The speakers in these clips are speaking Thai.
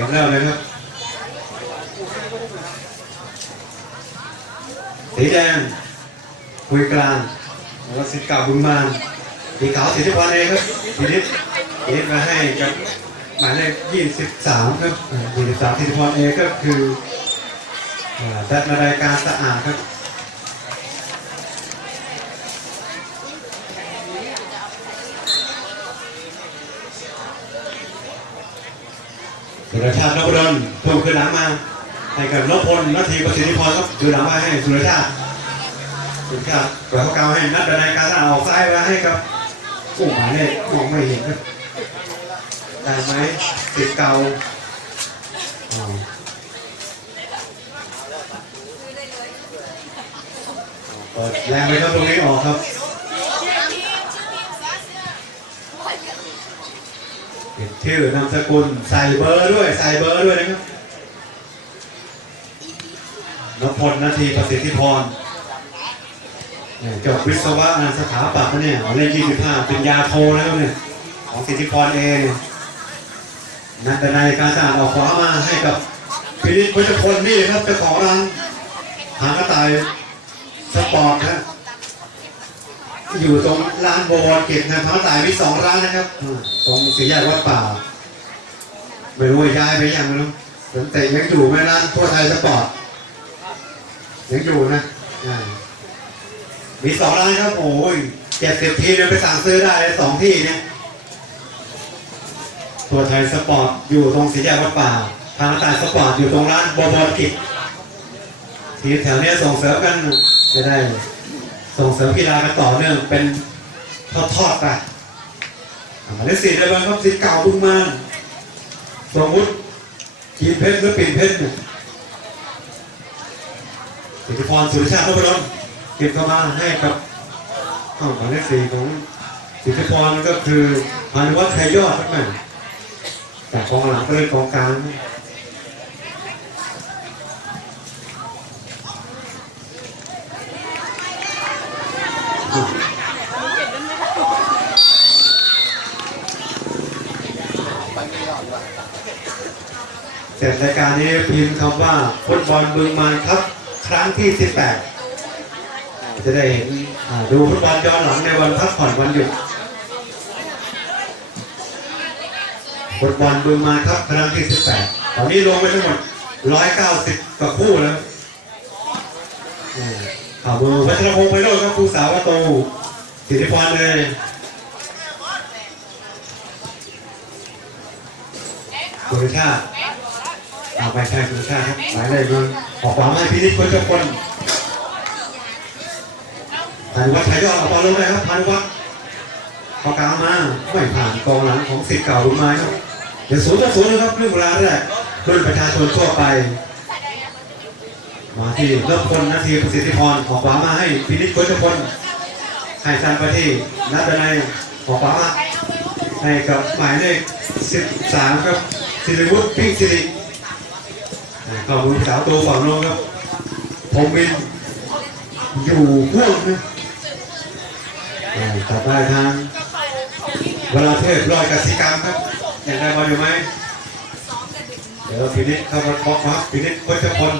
มเริ่มเลยครับ สีแดงคุยกลางแล้วก็สิทธิ์เก่าบุญมานสีขาวสิทธิพรเองครับทีนี้เอ็มาให้กับหมายเลข23ครับอ่า23สิทธิพรเองก็คือแบทมารายการสะอาดครับ สุรชาตินพดลเพิ่มขึ้นหลังมาให้กับนพพลนาทีประสิทธิพรครับดูหลังมาให้สุรชาติสุรชาติปล่อยเขากาวให้นัดในการสนาออกซ้ายมาให้กับกู้หมายเลขมองไม่เห็นครับได้ไหมติดเกาแรงไปครับตรงนี้ออกครับ ขียนชื่อนามสกุลใส่เบอร์ด้วยใส่เบอร์ด้วยนะครับนพลนาทีประสิทธิพรเนี่ยจบวิศวะสถาปัตย์นะเนี่ยเลข25เป็นยาโทนะครับเนี่ยของสิทธิพรเองนักดนายการสะอาดออกขวามาให้กับพินิจพุทธพลนี่ครับเจ้าของร้านหางกระต่ายสปอร์ตนะ อยู่ตรงร้านบวรเก็บเงินพระตายมีสองร้านนะครับตรงสี่แยกวัดป่าไม่รู้ย้ายไปยังไม่รู้แต่ยังอยู่ไหมร้านทั่วไทยสปอร์ตยังอยู่นะมีสองร้านครับโอ้ยเจ็ดสิบทีเนี่ยไปสั่งซื้อได้เลยสองที่เนี่ยทั่วไทยสปอร์ตอยู่ตรงสี่แยกวัดป่า ทางตายสปอร์ตอยู่ตรงร้านบวรกิจทีแถวเนี้ยส่งเสริมกันจะได้ ส่งเสริมกีฬากันต่อเนื่องเป็นทอดทอดๆไปอ่าหมายเลขสี่ได้บ้างครับสิทธิ์เก่าบุญมานสมมุติกีนเพชรหรือปิ่นเพชรเนี่ยสิทธิพรสุริชาตินพดลเก็บเข้ามาให้กับอ้าวหมายเลขสี่ของสิทธิพรก็คือพานุวัฒน์ไทยยอดครับแม่จากกองหลังก็เล่นกองกลาง เสร็จรายการนี้พิมพ์คำว่าฟุตบอลบึงมานครับ ครั้งที่ 18 จะได้เห็นดูฟุตบอลย้อนหลังในวันพักผ่อนวันหยุดฟุตบอลบึงมานครับครั้งที่ 18 ตอนนี้ลงไปทั้งหมด 190กว่าคู่แล้ว ข่าวมือวัชรพงศ์ไพโรจน์ครับผู้สาวประตูสิทธิพรเลยสุริชาติเอาไปใช้คุณค่าครับหมายเลขมันออกความให้พินิจคนเจ้าคนพานุวัฒน์ไทยยอดออกบอลลงเลยครับพานุวัฒน์พอกลางมาไม่ผ่านกองหลังของสิทธิ์เก่ารุ่นไม้ครับเดี๋ยวศูนย์ต่อศูนย์นะครับเรื่องเวลาแรกรุ่นประชาชนทั่วไป มาที่เริ่มพลนาทีประสิทธิพรออกขวามาให้พินิจคนเจ้าคนให้ซันไปที่นัดนายออกขวามาให้กับหมายเลข13ครับสิริวุฒิพิสิริเข้ามือสาวตัวฝั่งลงครับผมมินอยู่พ่วงนะอ่าตัดได้ทางเวลาเทพรอยกสิกรรมครับยังได้บอลอยู่ไหมเดี๋ยวพินิจเข้ามาบล็อกครับพินิจพุทธพล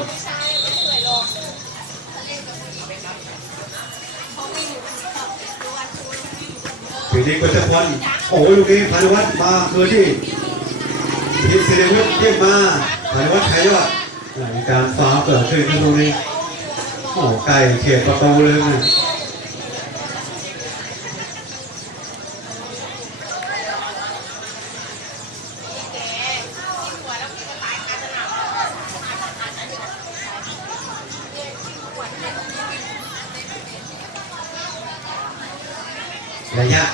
พินิจพุทธพลโอ้ยลูกนี้พันวัฒน์มาเคืนที่ทีมสิริวุฒิเยี่ยมมาพันวัดไทยยอดมีการฟ้าเปิดขึ้นตรงนี้โอ้ไก่เขตประตูเลยนะยะ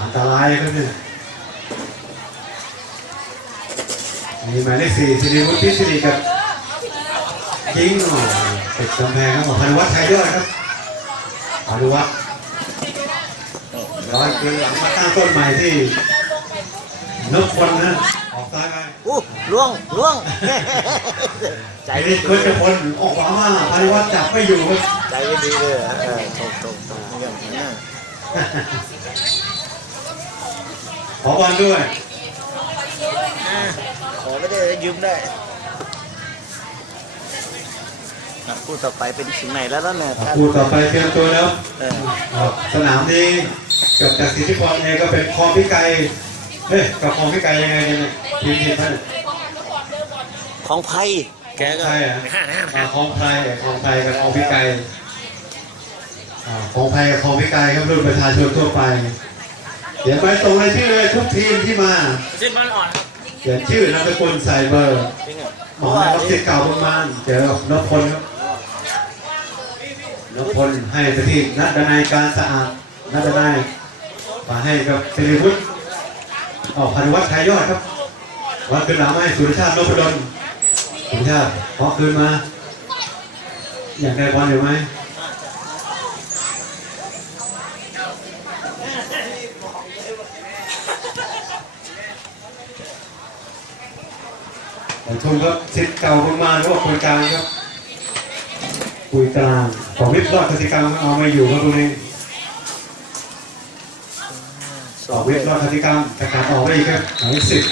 อันตรายครับเนี่ยมีหมายเลขสี่สิริวุฒิพิสิริกับยิงหน่อยติดกำแพงครับของพันวัฒน์ไทยยอดครับพันวัฒน์ร้อยคืนหลังมาตั้งต้นใหม่ที่นกคนนะออกซ้ายไปอู้ล่วงล่วงใจไอ้ไม่นี่ดีคนจะพลออกขวามาพันวัฒน์จับไม่อยู่ครับใจไม่ดีเลยอะเออตกตกตกเรื่องนี้นะ ขอบอลด้วยอะขอไม่ได้ยืมได้อะคู่ต่อไปเป็นถึงไหนแล้วล่ะเนี่ยท่านคู่ต่อไปเตรียมตัวแล้ว เออครับสนามนี้เกิดจากสิทธิพรเองก็เป็นคลองพิไกรเฮ้ยกับคลองพิไกรยังไงเนี่ยทีมทีมท่านของไพ่แกก็ใช่เหรออ่าคลองไพรคลองไพรกับคลองพิไกรอ่าคลองไพรกับคลองพิไกรครับรุ่นประชาชนทั่วไป เขียนไปตรงในชื่อเลยทุกทีมที่มาซิมมันอ่อนเขียนชื่อนามสกุลใส่เบอร์จริงอะหมอให้รับสิทธิ์เก่าประมาณเจอกับนพพลครับนพพลให้ไปที่นัดดนายการสะอาดนัดดนายมาให้กับเซริวุฒิออกพันวัฒน์ชายยอดครับ วัดขึ้นหลังมาให้สุรชาตินพดลสุรชาติขอคืนมา อยากได้บอลอยู่ไหม ขอบคุณครับสิทธิ์เก่าประมาณหรือว่าคนกลางครับคุยกลางของวิทย์รอดกสิกรรมเอาไม่อยู่ครับตรงนี้สออองกเวทรอดกติกรรมจะขาดออกไปอีกครับหมายเลขสิบ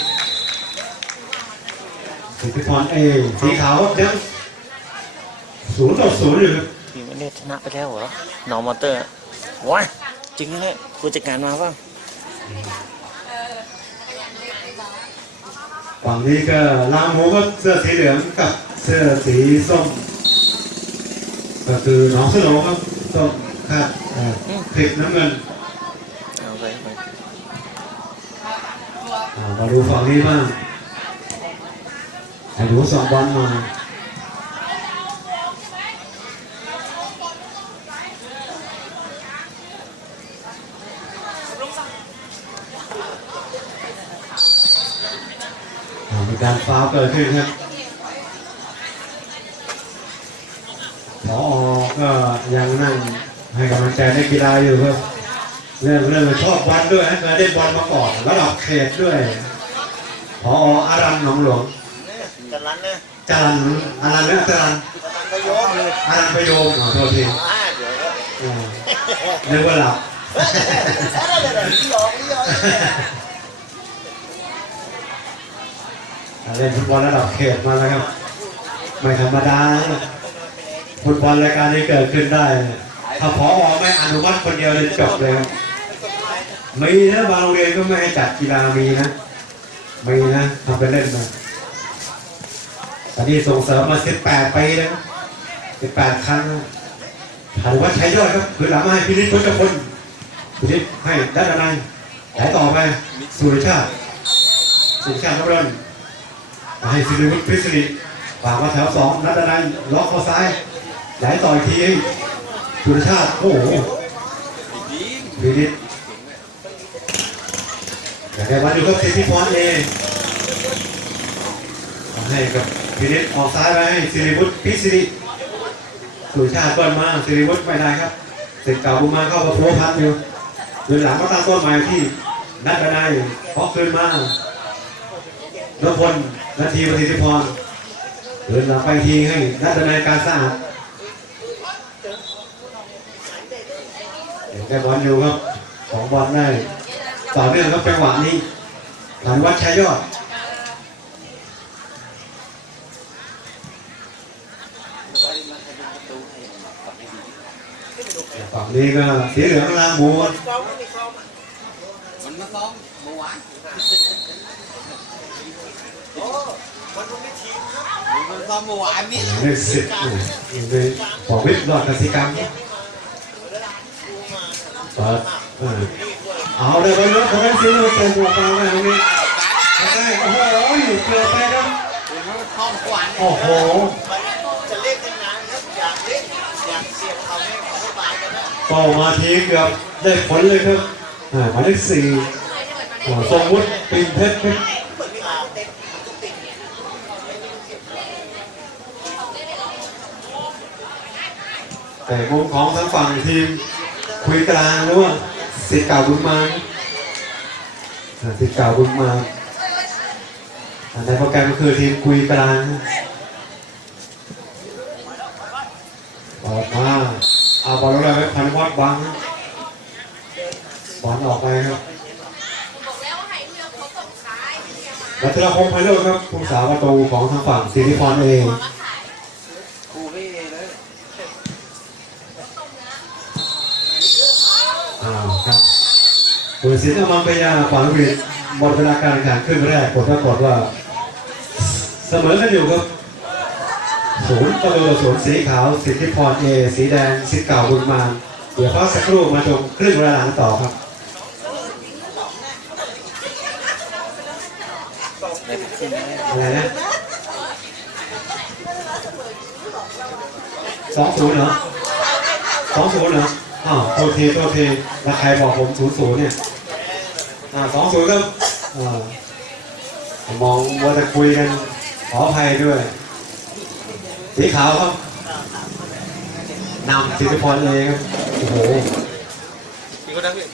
สิทธิพรเอสีขาวครับยังศูนย์ต่อศูนย์อยู่ครับทีมอันนี้ชนะไปแล้วเหรอหนองมอเตอร์ว้ายจริงนะเนี่ยผู้จัดการมาป่ะ ฝั่งนี้ก็ลางหมูก็เสื้อสีเหลืองกับเสื้อสีส้ม ก็คือน้องสโนครับส้มคาดเอ่อคลิปน้ำเงินเอาไปไปมาดูฝั่งนี้บ้างไอ้ดูสองบอลมา มีการฟาวล์เกิดขึ้นครับพอก็ยังนั่งให้กำลังใจนักกีฬาอยู่ครับเรื่องเรื่องชอบวัดด้วยนะเคยเล่นบอลมาก่อนระดับเขตด้วยพออารันหนองหลวงกันลันนะจารันอารันเนี่ยจารันกันก็โยกเลยอารันประโยมอ๋อโทษทีอ่าเดี๋ยวก็อ่านึกว่าหลับ ที่ยองที่ยอง อ่า เล่นฟุตบอลระดับเขตมาแล้วครับ ไม่ธรรมดาฟุตบอลรายการนี้เกิดขึ้นได้ ถ้าพอไม่อนุมัติคนเดียวเลยจบเลยครับมีนะบางโรงเรียนก็ไม่ให้จัดกีฬามีนะมีนะทำไปเล่นมาตอนนี้ส่งเสริมมา 18 ปีแล้ว 18 ครั้งถามว่าใช้ยอดครับคือหลังมาให้พินิจพุทธพลพินิจให้ด้านในไหลต่อไปสุรชาติสุรชาตินพดลมา ให้สิริวุฒิพิศริฝากมาแถวสองนัดนันล็อกเข้าซ้ายไหลต่ออีกทีสุรชาติโอ้โหพินิจอยากได้วันอยู่กับสิทธิพรเองให้กับพินิจออกซ้ายไปให้สิริวุฒิพิศริสุชาติต้นมาสิริวัฒน์ไม่ได้ครับเสร็จเก่าบุมาเข้ากับพัวพันอยู่เดินหลังก็ตั้งต้นใหม่ที่นัดกระไดพอคืนมานพพล นาทีประสิทธิพรเดินหลังไปทีให้นัดกระไดการสะอาดเดี๋ยวแกบอลอยู่ครับของบอลได้ต่อเนื่องครับจังหวะนี้หลังวัดชัยยอดฝั่งนี้ก็สีเหลืองลางหมู มันมาซ้อมเมื่อวานมันซ้อมเมื่อวานนี้เลขสิบเป็นของวิทย์รอดกสิกรรมเปิดเออเอาเลยไปเลยเขาไม่ซื้อเต็มหัวเปล่าเลยตรงนี้ไม่ได้โอ้โหอยู่เกือบไปครับมันซ้อมเมื่อวานโอ้โหจะเล่นยังไงครับอยากเล่นอยากเสียบเขาให้เขาตายกันนะเป้ามาทีเกือบได้ผลเลยครับ อ่าหมายเลขสี่อ่าทรงวุฒิปิงเพชรครับแต่มุมของทางฝั่งทีมคุยกลางหรือว่าสิทธิ์เก่าบุญมาอ่าสิทธิ์เก่าบุญมาอ่าในโปรแกรมก็คือทีมคุยกลางนะออกมาเอาบอลลงไปไว้พันวัดบังนะ บอลออกไปครับบอกแล้วว่าให้เรื่องเขาส่งท้ายนาธรพงษ์ไพโรจน์ครับผู้สาวประตูของทางฝั่งสิทธิพรเองกูพี่เลยอ่าครับผู้ตัดสินอมังปยาขวางวิทหมดเวลาการแข่งขันครึ่งแรกผลปรากฏว่า เสมอกันอยู่ครับศูนย์ประตูต่อศูนย์สีขาวสิทธิพรเอ สีแดงสิทธิ์เก่าบุญมาเดี๋ยวพักสักครู่มาชมครึ่งเวลาหลังต่อครับ อะไรนะสองศูนย์เหรอสองศูนย์เหรออ้าโทษทีโทษทีแล้วใครบอกผมศูนย์ศูนย์เนี่ยอ่าสองศูนย์ก็อ่ามองว่าจะคุยกันขออภัยด้วย สีขาวครับนำสิทธิพรเองครับโอ้โหพี่ก็ได้พี่